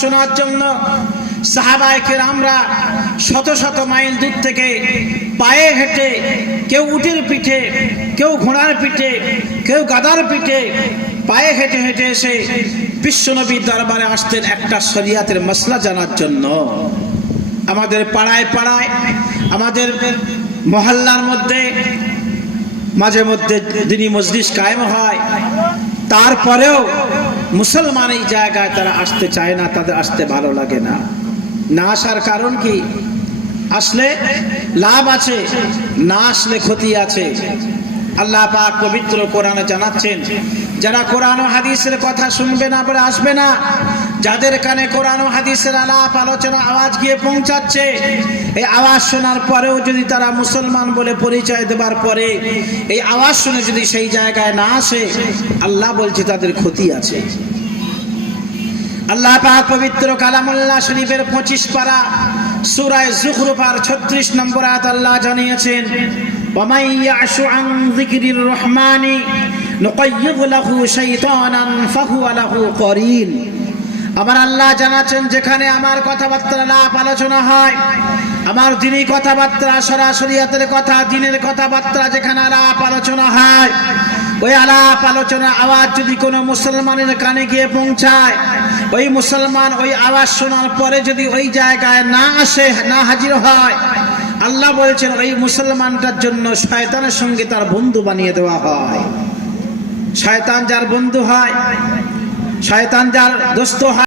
শোনার জন্য সাহাবায়কের আমরা শত শত মাইল দূর থেকে পায়ে হেঁটে, কেউ উটের পিঠে, কেউ ঘোড়ার পিঠে, কেউ গাদার পিঠে পায়ে হেঁটে হেঁটে এসে বিশ্বনবীর দরবারে আসতেন একটা শরিয়াতের মশলা জানার জন্য। আমাদের পাড়ায় পাড়ায়, আমাদের মহল্লার মধ্যে, মাঝে মধ্যে দিনী মজলিস কায়েম হয়। তারপরেও মুসলমান এই জায়গায় তারা আসতে চায় না, তাদের আসতে ভালো লাগে না। না আসার কারণ কি? আসলে লাভ আছে, না আসলে ক্ষতি আছে। আল্লাহ পাক পবিত্র কোরআনে জানাচ্ছেন, যারা কোরআন হাদিসের কথা শুনবে না, পরে আসবে না। যাদের কানে কোরআন হাদিসের আলাপ, আলোচনা, আওয়াজ গিয়ে পৌঁছাচ্ছে, এই আওয়াজ শোনার পরেও যদি তারা মুসলমান বলে পরিচয় দেবার পরে এই আওয়াজ শুনে যদি সেই জায়গায় না আসে, আল্লাহ বলছে তাদের ক্ষতি আছে। আল্লাহ পাক পবিত্র কালামুল্লাহ শরীফের পঁচিশ পারা সুরায় জুখরুফার ছত্রিশ নম্বর আত আল্লাহ জানিয়েছেন রহমানি নকাইয়ুব লাহু শাইতানান ফাহুয়া লাহু করিন। আমার আল্লাহ জানাচ্ছেন, যেখানে আমার কথাবার্তা লাভ আলোচনা হয়, আমার দিনই কথাবার্তা, সরাসরি সরাসরিয়াতের কথা, দিনের কথাবার্তা যেখানে আলাপ আলোচনা হয়, ওই আলাপ আলোচনা আওয়াজ যদি কোনো মুসলমানের কানে গিয়ে পৌঁছায়, ওই মুসলমান ওই আওয়াজ শোনার পরে যদি ওই জায়গায় না আসে, না হাজির হয়, আল্লাহ বলছেন, ওই মুসলমানটার জন্য শয়তানের সঙ্গে তার বন্ধু বানিয়ে দেওয়া হয়। শয়তান যার বন্ধু হয় শয়তান যার দোস্ত